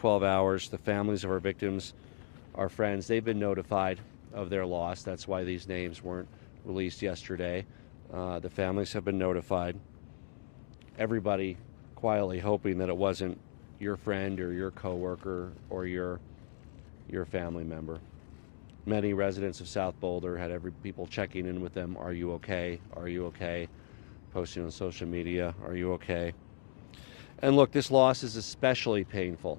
12 hours. The families of our victims, our friends, they've been notified of their loss. That's why these names weren't released yesterday. The families have been notified. Everybody quietly hoping that it wasn't your friend or your coworker or your family member. Many residents of South Boulder had people checking in with them. Are you okay? Are you okay? Posting on social media, are you okay? And look, this loss is especially painful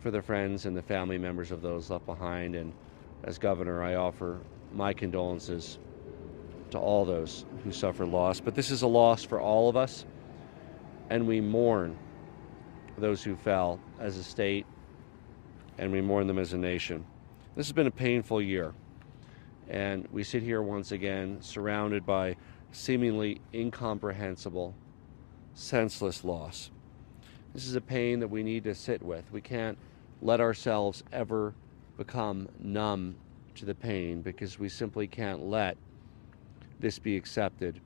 for the friends and the family members of those left behind. And as governor, I offer my condolences to all those who suffered loss. But this is a loss for all of us, and we mourn those who fell as a state, and we mourn them as a nation. This has been a painful year, and we sit here once again surrounded by seemingly incomprehensible, senseless loss. This is a pain that we need to sit with. We can't let ourselves ever become numb to the pain, because we simply can't let this be accepted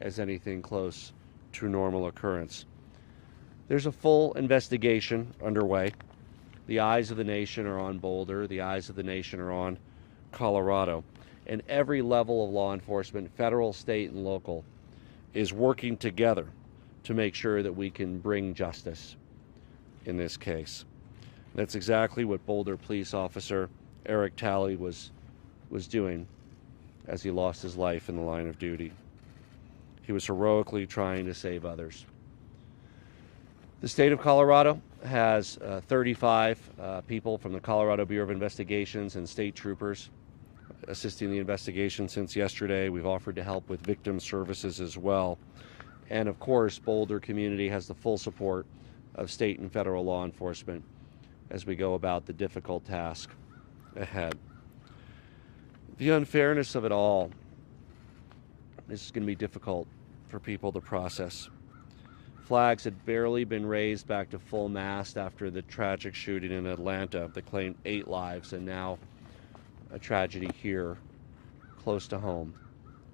as anything close to a normal occurrence. There's a full investigation underway. The eyes of the nation are on Boulder. The eyes of the nation are on Colorado. And every level of law enforcement, federal, state, and local, is working together to make sure that we can bring justice in this case. That's exactly what Boulder police officer Eric Talley was doing as he lost his life in the line of duty. He was heroically trying to save others. The state of Colorado has 35 people from the Colorado Bureau of Investigations and state troopers assisting the investigation since yesterday. We've offered to help with victim services as well. And of course, Boulder community has the full support of state and federal law enforcement as we go about the difficult task ahead. The unfairness of it all, this is going to be difficult for people to process. Flags had barely been raised back to full mast after the tragic shooting in Atlanta that claimed 8 lives, and now a tragedy here close to home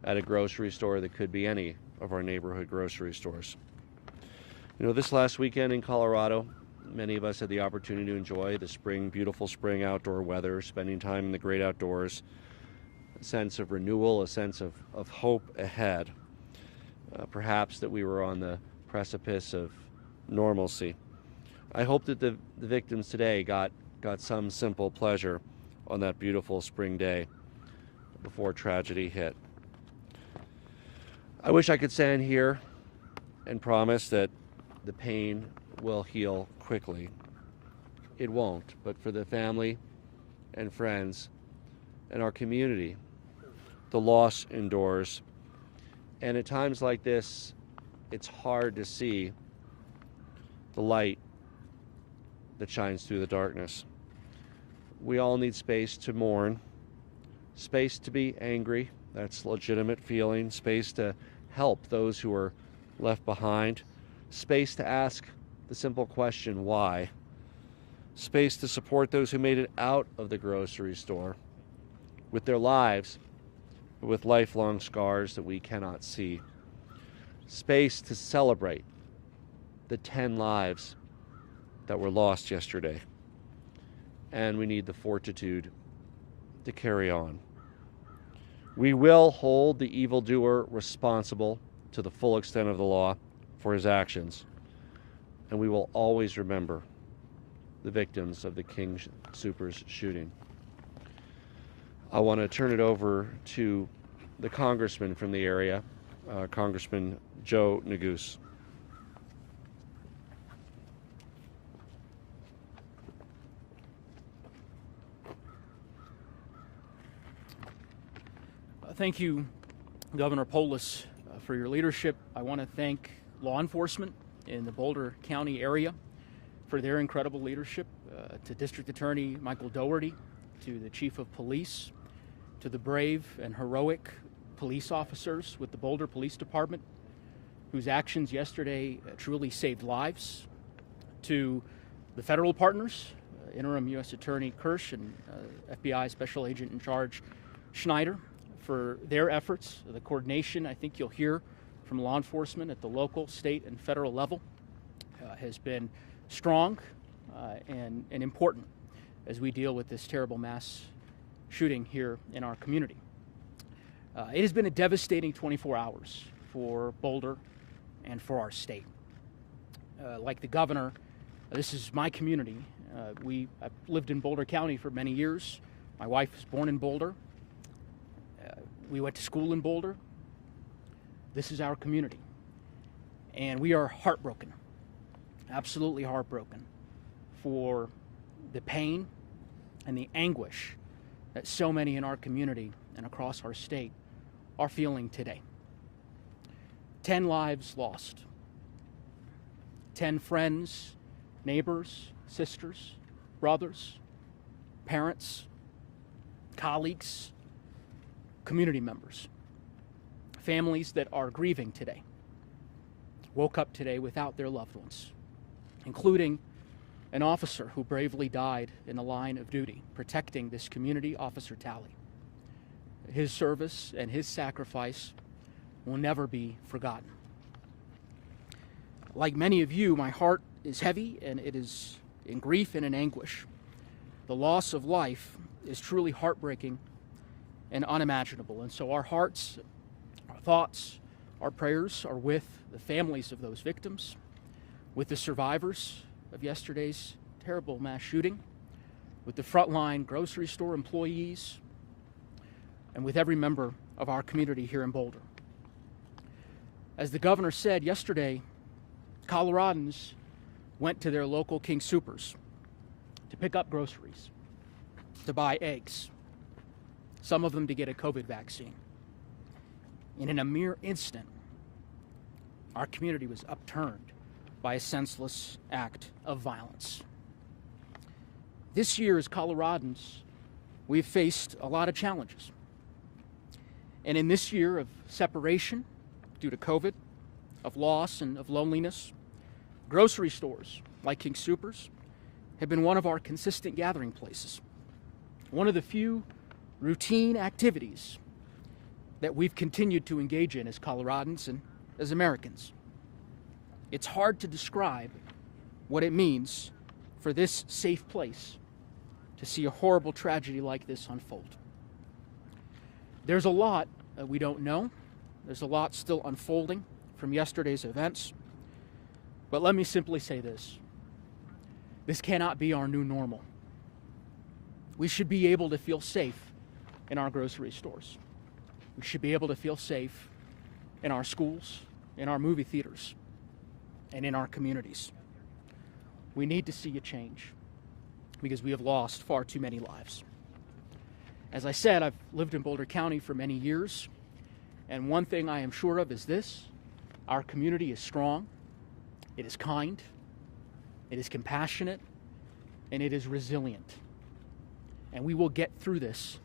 at a grocery store that could be any of our neighborhood grocery stores. You know, this last weekend in Colorado, many of us had the opportunity to enjoy the beautiful spring outdoor weather, spending time in the great outdoors, a sense of renewal, a sense of hope ahead. Perhaps that we were on the precipice of normalcy. I hope that the victims today got some simple pleasure on that beautiful spring day before tragedy hit. I wish I could stand here and promise that the pain will heal quickly. It won't, but for the family and friends and our community, the loss endures. And at times like this, it's hard to see the light that shines through the darkness. We all need space to mourn, space to be angry, that's legitimate feeling, space to help those who are left behind, space to ask the simple question, why? Space to support those who made it out of the grocery store with their lives, but with lifelong scars that we cannot see. Space to celebrate the 10 lives that were lost yesterday. And we need the fortitude to carry on. We will hold the evildoer responsible to the full extent of the law for his actions. And we will always remember the victims of the King Soopers shooting. I want to turn it over to the congressman from the area, Congressman Joe Neguse. Thank you, Governor Polis, for your leadership. I want to thank law enforcement in the Boulder County area for their incredible leadership, to District Attorney Michael Dougherty, to the Chief of Police, to the brave and heroic police officers with the Boulder Police Department, whose actions yesterday truly saved lives, to the federal partners, Interim U.S. Attorney Kirsch and FBI Special Agent in Charge Schneider, for their efforts. The coordination, I think you'll hear from law enforcement at the local, state, and federal level has been strong and important as we deal with this terrible mass shooting here in our community. It has been a devastating 24 hours for Boulder and for our state. Like the governor, this is my community. I've lived in Boulder County for many years. My wife was born in Boulder. We went to school in Boulder. This is our community. And we are heartbroken, absolutely heartbroken, for the pain and the anguish that so many in our community and across our state are feeling today. 10 lives lost. 10 friends, neighbors, sisters, brothers, parents, colleagues, community members, families that are grieving today, woke up today without their loved ones, including an officer who bravely died in the line of duty, protecting this community, Officer Talley. His service and his sacrifice will never be forgotten. Like many of you, my heart is heavy and it is in grief and in anguish. The loss of life is truly heartbreaking and unimaginable. And so our hearts, our thoughts, our prayers are with the families of those victims, with the survivors of yesterday's terrible mass shooting, with the frontline grocery store employees, and with every member of our community here in Boulder. As the governor said yesterday, Coloradans went to their local King Soopers to pick up groceries, to buy eggs, some of them to get a COVID vaccine. And in a mere instant, our community was upturned by a senseless act of violence. This year, as Coloradans, we've faced a lot of challenges. And in this year of separation due to COVID, of loss and of loneliness, grocery stores like King Soopers have been one of our consistent gathering places, one of the few routine activities that we've continued to engage in as Coloradans and as Americans. It's hard to describe what it means for this safe place to see a horrible tragedy like this unfold. There's a lot that we don't know. There's a lot still unfolding from yesterday's events. But let me simply say this. This cannot be our new normal. We should be able to feel safe in our grocery stores. We should be able to feel safe in our schools, in our movie theaters, and in our communities. We need to see a change because we have lost far too many lives. As I said, I've lived in Boulder County for many years, and one thing I am sure of is this: our community is strong, it is kind, it is compassionate, and it is resilient. And we will get through this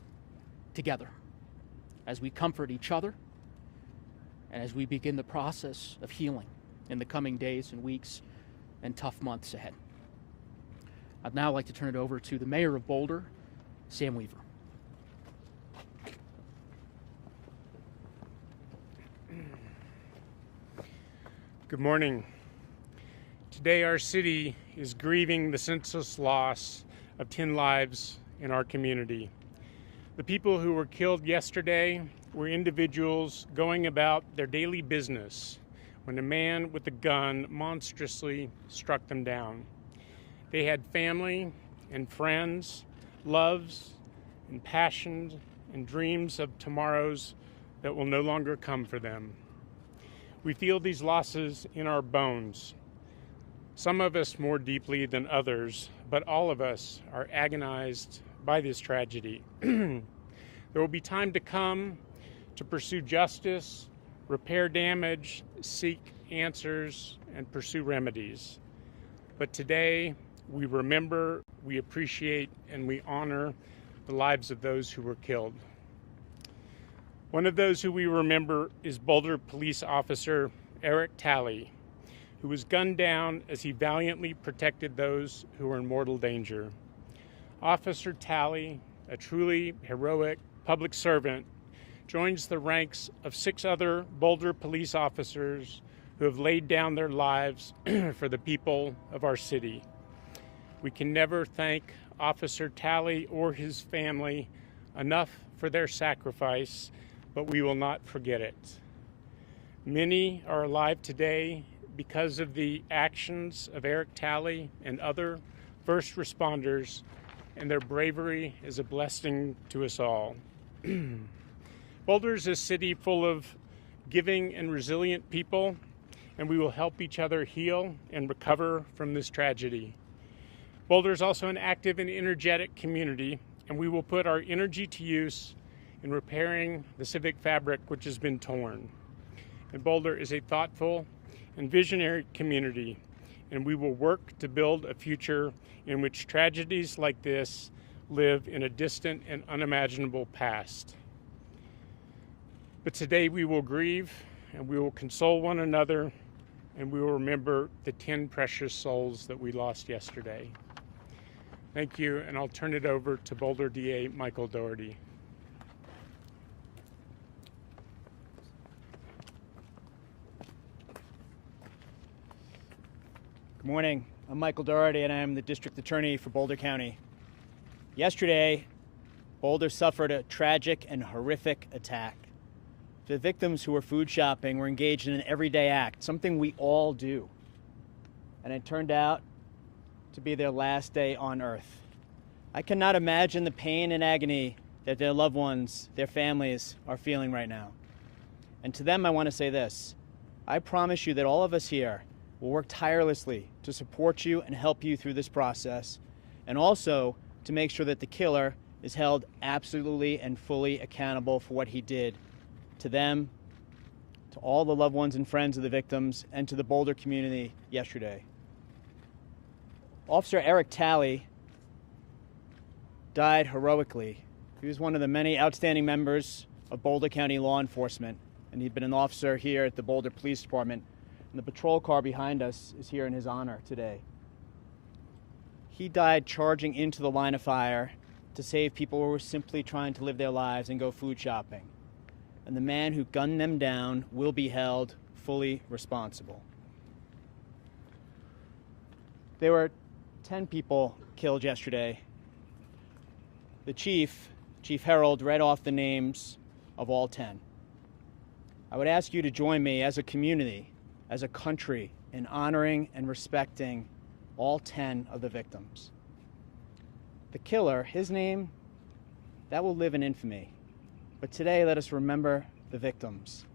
together as we comfort each other and as we begin the process of healing in the coming days and weeks and tough months ahead. I'd now like to turn it over to the mayor of Boulder, Sam Weaver. Good morning. Today our city is grieving the senseless loss of 10 lives in our community. The people who were killed yesterday were individuals going about their daily business when a man with a gun monstrously struck them down. They had family and friends, loves and passions and dreams of tomorrows that will no longer come for them. We feel these losses in our bones. Some of us more deeply than others, but all of us are agonized by this tragedy. There will be time to come to pursue justice, repair damage, seek answers, and pursue remedies. But today, we remember, we appreciate, and we honor the lives of those who were killed. One of those who we remember is Boulder police officer Eric Talley, who was gunned down as he valiantly protected those who were in mortal danger. Officer Talley, a truly heroic public servant, joins the ranks of 6 other Boulder police officers who have laid down their lives for the people of our city. We can never thank Officer Talley or his family enough for their sacrifice, but we will not forget it. Many are alive today because of the actions of Eric Talley and other first responders, and their bravery is a blessing to us all. Boulder is a city full of giving and resilient people, and we will help each other heal and recover from this tragedy. Boulder is also an active and energetic community, and we will put our energy to use in repairing the civic fabric which has been torn. And Boulder is a thoughtful and visionary community, and we will work to build a future in which tragedies like this live in a distant and unimaginable past. But today we will grieve, and we will console one another, and we will remember the 10 precious souls that we lost yesterday. Thank you, and I'll turn it over to Boulder DA Michael Doherty. Good morning. I'm Michael Doherty, and I am the District Attorney for Boulder County. Yesterday, Boulder suffered a tragic and horrific attack. The victims who were food shopping were engaged in an everyday act, something we all do. And it turned out to be their last day on earth. I cannot imagine the pain and agony that their loved ones, their families, are feeling right now. And to them, I want to say this. I promise you that all of us here will work tirelessly to support you and help you through this process, and also to make sure that the killer is held absolutely and fully accountable for what he did to them, to all the loved ones and friends of the victims, and to the Boulder community yesterday. Officer Eric Talley died heroically. He was one of the many outstanding members of Boulder County law enforcement, and he'd been an officer here at the Boulder Police Department. And the patrol car behind us is here in his honor today. He died charging into the line of fire to save people who were simply trying to live their lives and go food shopping. And the man who gunned them down will be held fully responsible. There were 10 people killed yesterday. The Chief Harold, read off the names of all 10. I would ask you to join me as a community, as a country, in honoring and respecting all 10 of the victims. The killer, his name, that will live in infamy. But today, let us remember the victims,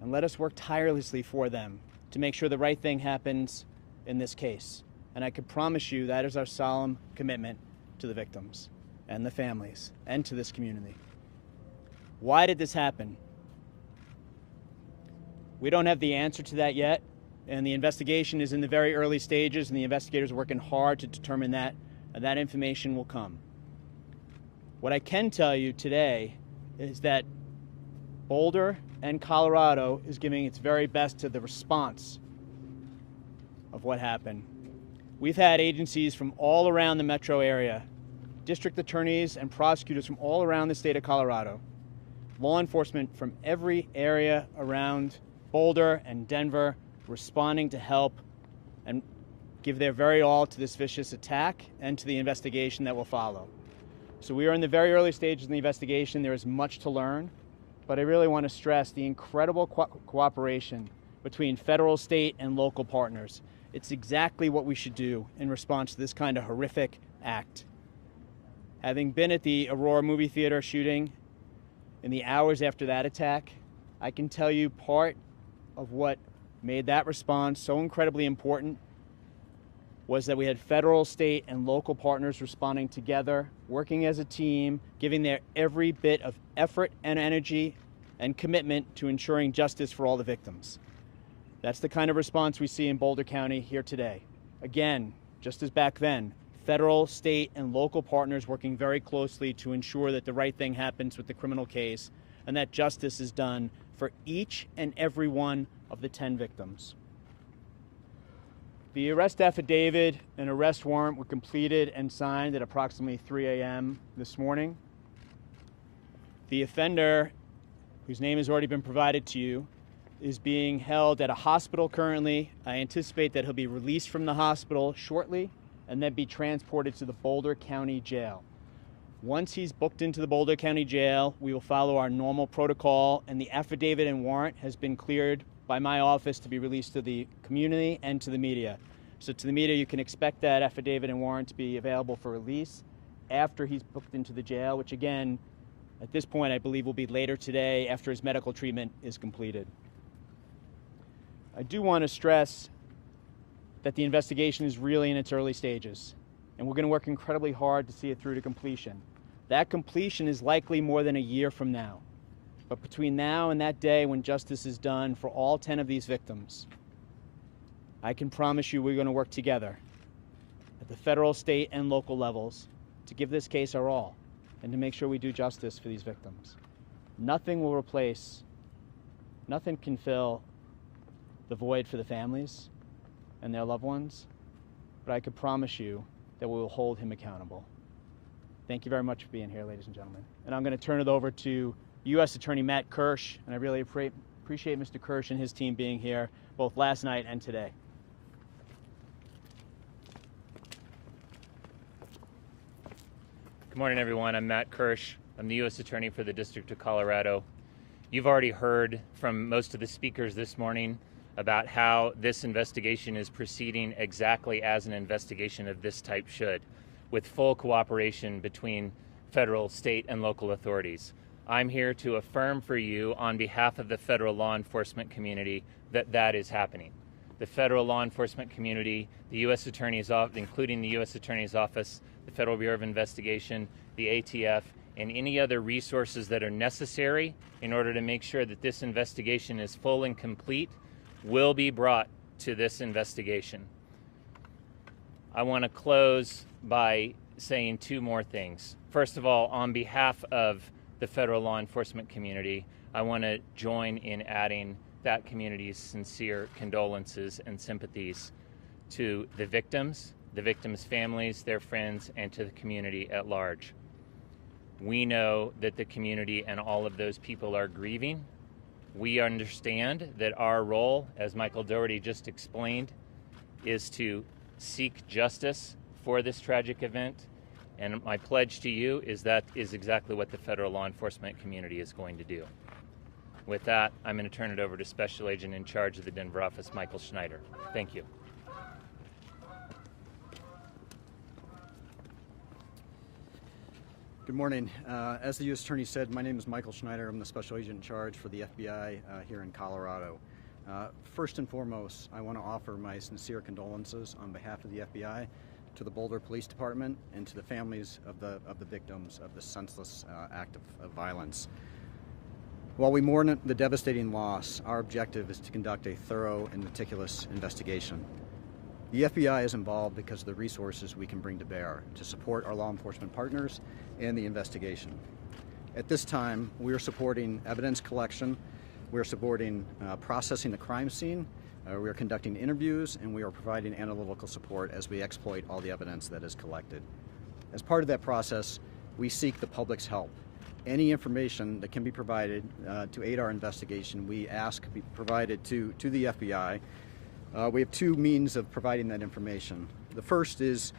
and let us work tirelessly for them to make sure the right thing happens in this case. And I can promise you that is our solemn commitment to the victims and the families and to this community. Why did this happen? We don't have the answer to that yet, and the investigation is in the very early stages, and the investigators are working hard to determine that, and that information will come. What I can tell you today is that Boulder and Colorado is giving its very best to the response of what happened. We've had agencies from all around the metro area, district attorneys and prosecutors from all around the state of Colorado, law enforcement from every area around Boulder and Denver responding to help and give their very all to this vicious attack and to the investigation that will follow. So we are in the very early stages of the investigation. There is much to learn, but I really want to stress the incredible cooperation between federal, state, and local partners. It's exactly what we should do in response to this kind of horrific act. Having been at the Aurora movie theater shooting in the hours after that attack, I can tell you part of what made that response so incredibly important was that we had federal, state, and local partners responding together, working as a team, giving their every bit of effort and energy and commitment to ensuring justice for all the victims. That's the kind of response we see in Boulder County here today. Again, just as back then, federal, state, and local partners working very closely to ensure that the right thing happens with the criminal case and that justice is done for each and every one of the 10 victims. The arrest affidavit and arrest warrant were completed and signed at approximately 3 a.m. this morning. The offender, whose name has already been provided to you, is being held at a hospital currently. I anticipate that he'll be released from the hospital shortly and then be transported to the Boulder County Jail. Once he's booked into the Boulder County Jail, we will follow our normal protocol, and the affidavit and warrant has been cleared by my office to be released to the community and to the media. So to the media, you can expect that affidavit and warrant to be available for release after he's booked into the jail, which again, at this point, I believe will be later today after his medical treatment is completed. I do want to stress that the investigation is really in its early stages, and we're going to work incredibly hard to see it through to completion. That completion is likely more than a year from now. But between now and that day when justice is done for all 10 of these victims, I can promise you we're going to work together at the federal, state, and local levels to give this case our all and to make sure we do justice for these victims. Nothing will replace, nothing can fill the void for the families and their loved ones, but I can promise you that we will hold him accountable. Thank you very much for being here, ladies and gentlemen. And I'm going to turn it over to U.S. Attorney Matt Kirsch, and I really appreciate Mr. Kirsch and his team being here both last night and today. Good morning, everyone. I'm Matt Kirsch. I'm the U.S. Attorney for the District of Colorado. You've already heard from most of the speakers this morning about how this investigation is proceeding exactly as an investigation of this type should, with full cooperation between federal, state, and local authorities. I'm here to affirm for you on behalf of the federal law enforcement community that that is happening. The federal law enforcement community, the U.S. Attorney's Office, including the U.S. Attorney's Office, the Federal Bureau of Investigation, the ATF, and any other resources that are necessary in order to make sure that this investigation is full and complete will be brought to this investigation. I want to close by saying two more things. First of all, on behalf of the federal law enforcement community, I want to join in adding that community's sincere condolences and sympathies to the victims' families, their friends, and to the community at large. We know that the community and all of those people are grieving. We understand that our role, as Michael Dougherty just explained, is to seek justice for this tragic event. And my pledge to you is that is exactly what the federal law enforcement community is going to do. With that, I'm going to turn it over to Special Agent in charge of the Denver office, Michael Schneider. Thank you. Good morning. As the U.S. Attorney said, my name is Michael Schneider. I'm the Special Agent in charge for the FBI here in Colorado. First and foremost, I want to offer my sincere condolences on behalf of the FBI to the Boulder Police Department and to the families of the victims of this senseless act of violence. While we mourn the devastating loss, our objective is to conduct a thorough and meticulous investigation. The FBI is involved because of the resources we can bring to bear to support our law enforcement partners and the investigation. At this time, we are supporting evidence collection, we are supporting processing the crime scene, we are conducting interviews, and we are providing analytical support as we exploit all the evidence that is collected. As part of that process, we seek the public's help. Any information that can be provided to aid our investigation, we ask be provided to the FBI. We have two means of providing that information. The first is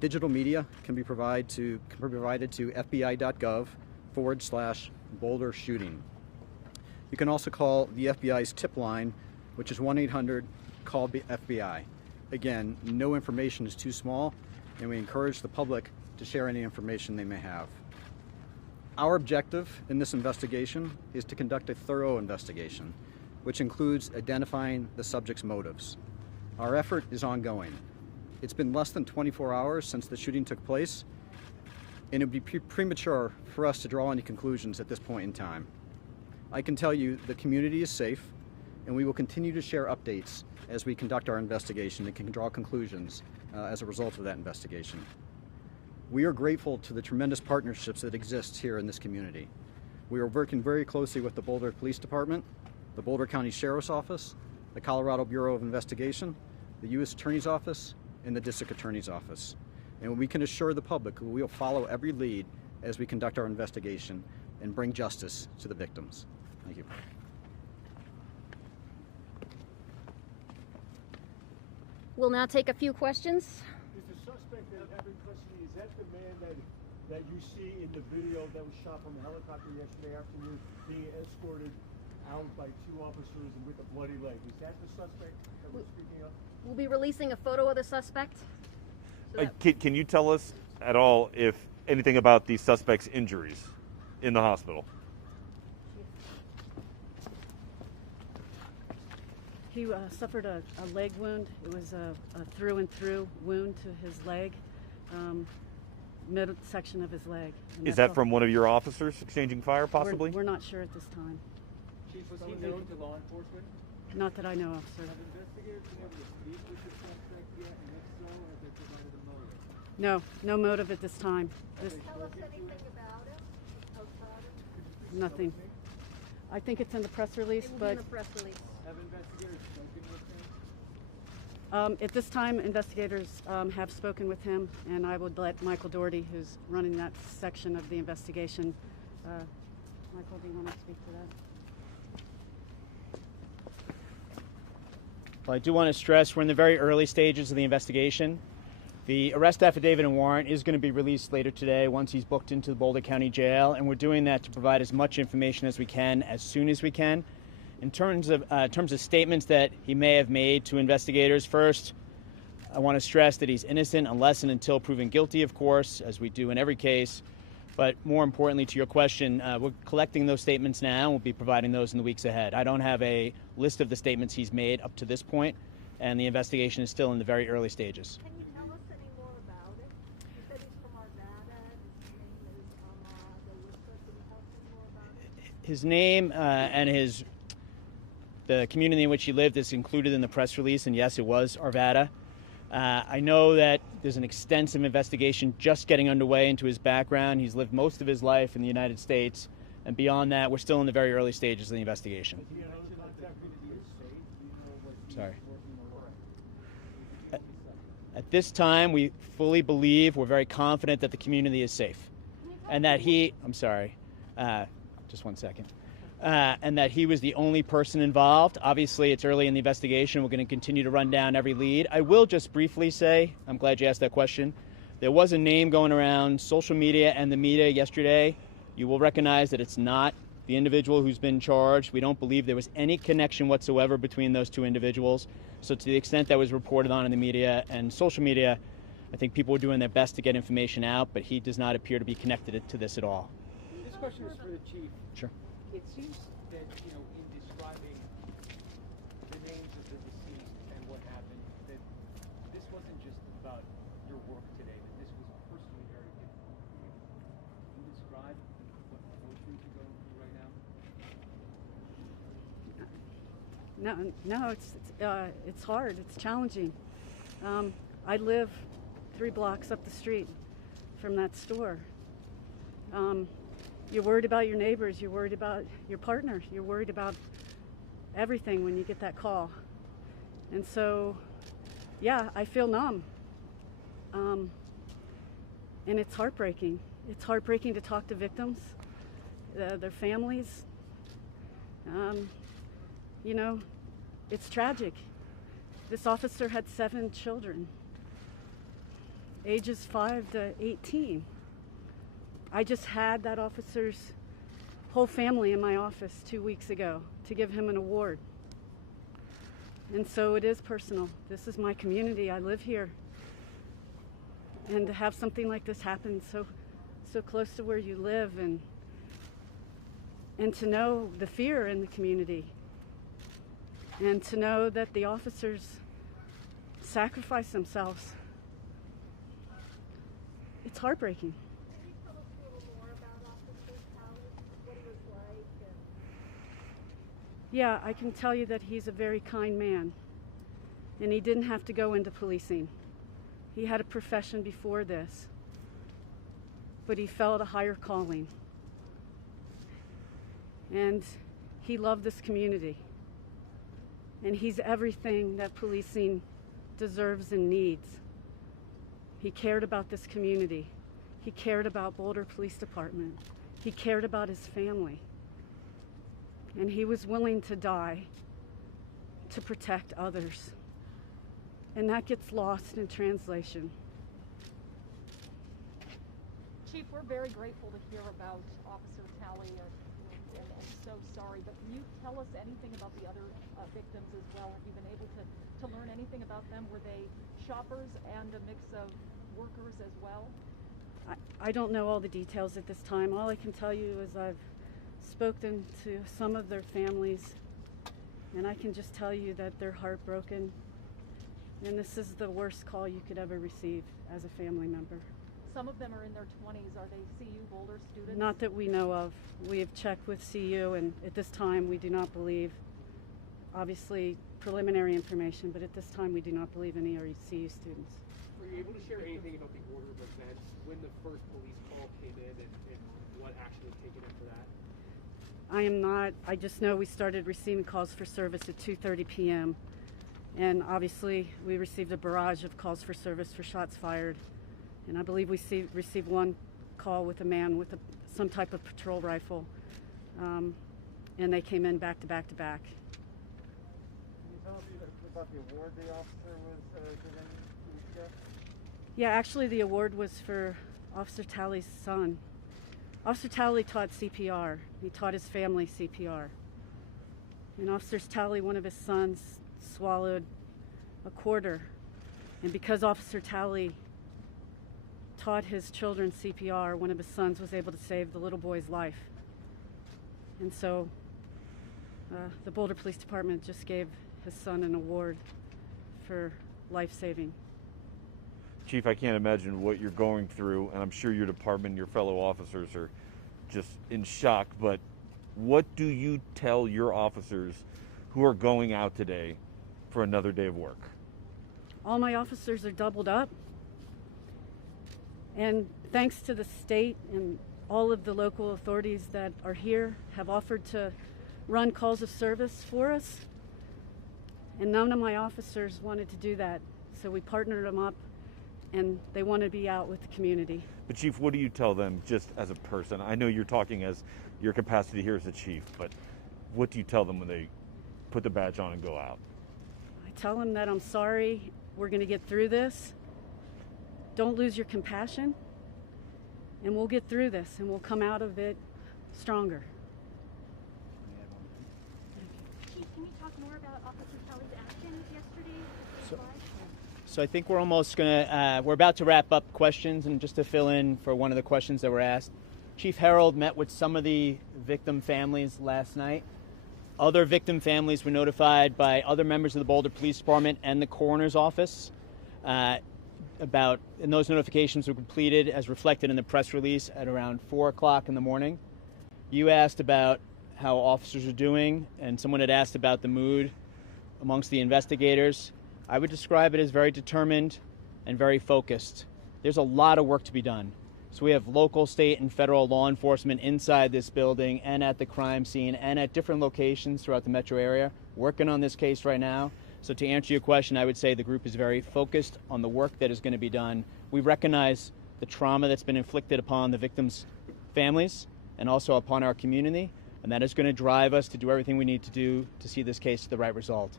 digital media can be provided to fbi.gov/Boulder shooting. You can also call the FBI's tip line, which is 1-800-CALL-FBI. Again, no information is too small, and we encourage the public to share any information they may have. Our objective in this investigation is to conduct a thorough investigation, which includes identifying the subject's motives. Our effort is ongoing. It's been less than 24 hours since the shooting took place, and it would be premature for us to draw any conclusions at this point in time. I can tell you the community is safe, and we will continue to share updates as we conduct our investigation and can draw conclusions as a result of that investigation. We are grateful to the tremendous partnerships that exist here in this community. We are working very closely with the Boulder Police Department, the Boulder County Sheriff's Office, the Colorado Bureau of Investigation, the U.S. Attorney's Office, and the District Attorney's Office. And we can assure the public we will follow every lead as we conduct our investigation and bring justice to the victims. Thank you. We'll now take a few questions. Is the suspect that you have in custody, is that the man that you see in the video that was shot from a helicopter yesterday afternoon being escorted out by 2 officers and with a bloody leg? Is that the suspect that we're speaking of? We'll be releasing a photo of the suspect. So that- Can you tell us at all if anything about the suspect's injuries in the hospital? He suffered a leg wound. It was a through and through wound to his leg, midsection of his leg. And Is that's that from one of your officers exchanging fire, possibly? We're not sure at this time. Chief, was he known to law enforcement? Not that I know of, sir. Have investigators been able to speak with the suspect yet? And if so, have they provided a motive? No, no motive at this time. Tell us anything about it. Outside of it. Nothing. I think it's in the press release, It will be but in the press release. Have investigators spoken with him? at this time, investigators have spoken with him, and I would let Michael Doherty, who's running that section of the investigation. Michael, do you want to speak to that? Well, I do want to stress we're in the very early stages of the investigation. The arrest affidavit and warrant is going to be released later today once he's booked into the Boulder County Jail, and we're doing that to provide as much information as we can as soon as we can. In terms of statements that he may have made to investigators, first, I want to stress that he's innocent unless and until proven guilty, of course, as we do in every case. But more importantly, to your question, we're collecting those statements now, and we'll be providing those in the weeks ahead. I don't have a list of the statements he's made up to this point, and the investigation is still in the very early stages. Can you tell us any more about it? You said he's from Arvada. His name is the lister. Can you tell us any more about it? His name and the community in which he lived is included in the press release, and yes, it was Arvada. I know that there's an extensive investigation just getting underway into his background. He's lived most of his life in the United States, and beyond that, we're still in the very early stages of the investigation. Sorry. At this time, we fully believe, we're very confident that the community is safe, and that just one second. And that he was the only person involved. Obviously, it's early in the investigation. We're going to continue to run down every lead. I will just briefly say, I'm glad you asked that question. There was a name going around social media and the media yesterday. You will recognize that it's not the individual who's been charged. We don't believe there was any connection whatsoever between those 2 individuals. So to the extent that was reported on in the media and social media, I think people were doing their best to get information out, but he does not appear to be connected to this at all. This question is for the chief. Sure. It seems that, in describing the names of the deceased and what happened, that this wasn't just about your work today, that this was personally very difficult for you. Can you describe what emotions you're going through right No, it's hard. It's challenging. I live 3 blocks up the street from that store. You're worried about your neighbors, you're worried about your partner, you're worried about everything when you get that call. And so, yeah, I feel numb. And it's heartbreaking. It's heartbreaking to talk to victims, their families. It's tragic. This officer had 7 children, ages 5 to 18. I just had that officer's whole family in my office 2 weeks ago to give him an award. And so it is personal. This is my community. I live here. And to have something like this happen so close to where you live, and to know the fear in the community, and to know that the officers sacrifice themselves, it's heartbreaking. Yeah, I can tell you that he's a very kind man, and he didn't have to go into policing. He had a profession before this, but he felt a higher calling. And he loved this community, and he's everything that policing deserves and needs. He cared about this community. He cared about Boulder Police Department. He cared about his family. And he was willing to die to protect others. and that gets lost in translation. Chief, we're very grateful to hear about Officer Talley, and so sorry, but can you tell us anything about the other victims as well? Have you been able to learn anything about them? Were they shoppers and a mix of workers as well? I don't know all the details at this time. All I can tell you is I've spoken to some of their families, and I can just tell you that they're heartbroken, and this is the worst call you could ever receive as a family member. Some of them are in their 20s. Are they CU Boulder students? Not that we know of. We have checked with CU, and at this time we do not believe, obviously preliminary information, but at this time we do not believe any are CU students. Were you able to share anything about the order of events, when the first police call came in, and what action was taken after that? I am not. I just know we started receiving calls for service at 2:30 p.m. And obviously we received a barrage of calls for service for shots fired. And I believe we received one call with a man with some type of patrol rifle. And they came in back to back to back. Can you tell us about the award the officer was given 2 weeks ago? Yeah, actually the award was for Officer Talley's son. Officer Talley taught CPR. He taught his family CPR. And Officer Talley, one of his sons, swallowed a quarter. And because Officer Talley taught his children CPR, one of his sons was able to save the little boy's life. And so the Boulder Police Department just gave his son an award for life-saving. Chief, I can't imagine what you're going through, and I'm sure your department and your fellow officers are just in shock, but what do you tell your officers who are going out today for another day of work? All my officers are doubled up, and thanks to the state and all of the local authorities that are here have offered to run calls of service for us, and none of my officers wanted to do that, so we partnered them up, and they want to be out with the community. But Chief, what do you tell them just as a person? I know you're talking as your capacity here as a chief, but what do you tell them when they put the badge on and go out? I tell them that I'm sorry, we're going to get through this. Don't lose your compassion, and we'll get through this, and we'll come out of it stronger. Chief, can you talk more about Officer Talley's actions yesterday? So I think we're almost we're about to wrap up questions, and just to fill in for one of the questions that were asked, Chief Harold met with some of the victim families last night. Other victim families were notified by other members of the Boulder Police Department and the coroner's office and those notifications were completed as reflected in the press release at around 4 o'clock in the morning. You asked about how officers are doing, and someone had asked about the mood amongst the investigators. I would describe it as very determined and very focused. There's a lot of work to be done. So we have local, state, and federal law enforcement inside this building and at the crime scene and at different locations throughout the metro area working on this case right now. So to answer your question, I would say the group is very focused on the work that is going to be done. We recognize the trauma that's been inflicted upon the victims' families and also upon our community, and that is going to drive us to do everything we need to do to see this case to the right result.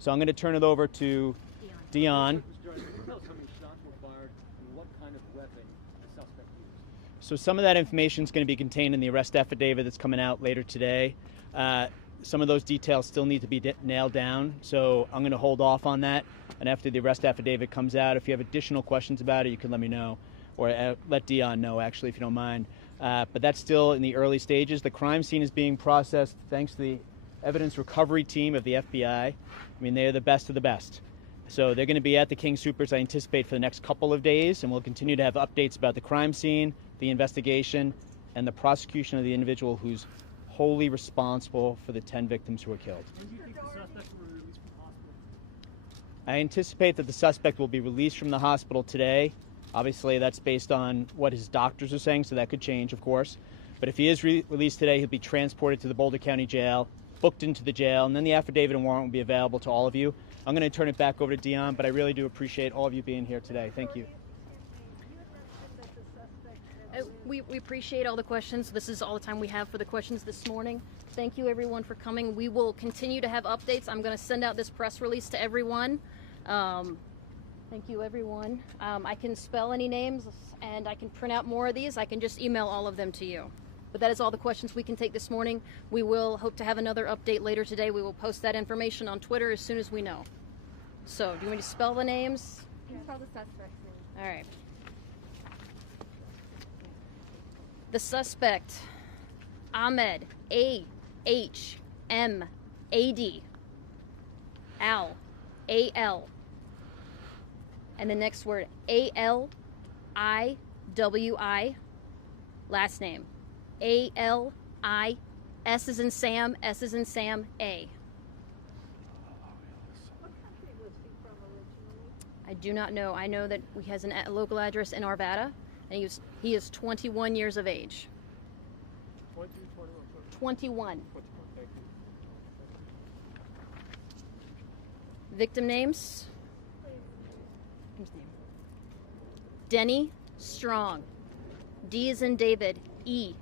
So I'm going to turn it over to Dion. Tell us how many shots were fired and what kind of weapon the suspect used. So some of that information is going to be contained in the arrest affidavit that's coming out later today. Some of those details still need to be nailed down, so I'm going to hold off on that. And after the arrest affidavit comes out, if you have additional questions about it, you can let me know, or let Dion know, actually, if you don't mind. But that's still in the early stages. The crime scene is being processed thanks to the evidence recovery team of the FBI. I mean, they're the best of the best. So they're going to be at the King Soopers, I anticipate, for the next couple of days, and we'll continue to have updates about the crime scene, the investigation, and the prosecution of the individual who's wholly responsible for the 10 victims who were killed. When do you think the suspect will be released from the hospital? I anticipate that the suspect will be released from the hospital today. Obviously, that's based on what his doctors are saying, so that could change, of course. But if he is released today, he'll be transported to the Boulder County Jail, booked into the jail, and then the affidavit and warrant will be available to all of you. I'm going to turn it back over to Dion, but I really do appreciate all of you being here today. Thank you. We appreciate all the questions. This is all the time we have for the questions this morning. Thank you, everyone, for coming. We will continue to have updates. I'm going to send out this press release to everyone. Thank you, everyone. I can spell any names, and I can print out more of these. I can just email all of them to you. But that is all the questions we can take this morning. We will hope to have another update later today. We will post that information on Twitter as soon as we know. So, do you want me to spell the names? You can spell the suspects. All right. The suspect, Ahmed, A-H-M-A-D. Al, A-L. And the next word, A-L-I-W-I. Last name, A-L-I, S is in Sam, S is in Sam, A. What country was he from originally? I do not know. I know that he has a local address in Arvada, and he is 21 years of age. 20, 21, sorry. 21. 21, thank you. Victim names? Please. Victim's name. Denny Strong. D is in David, E.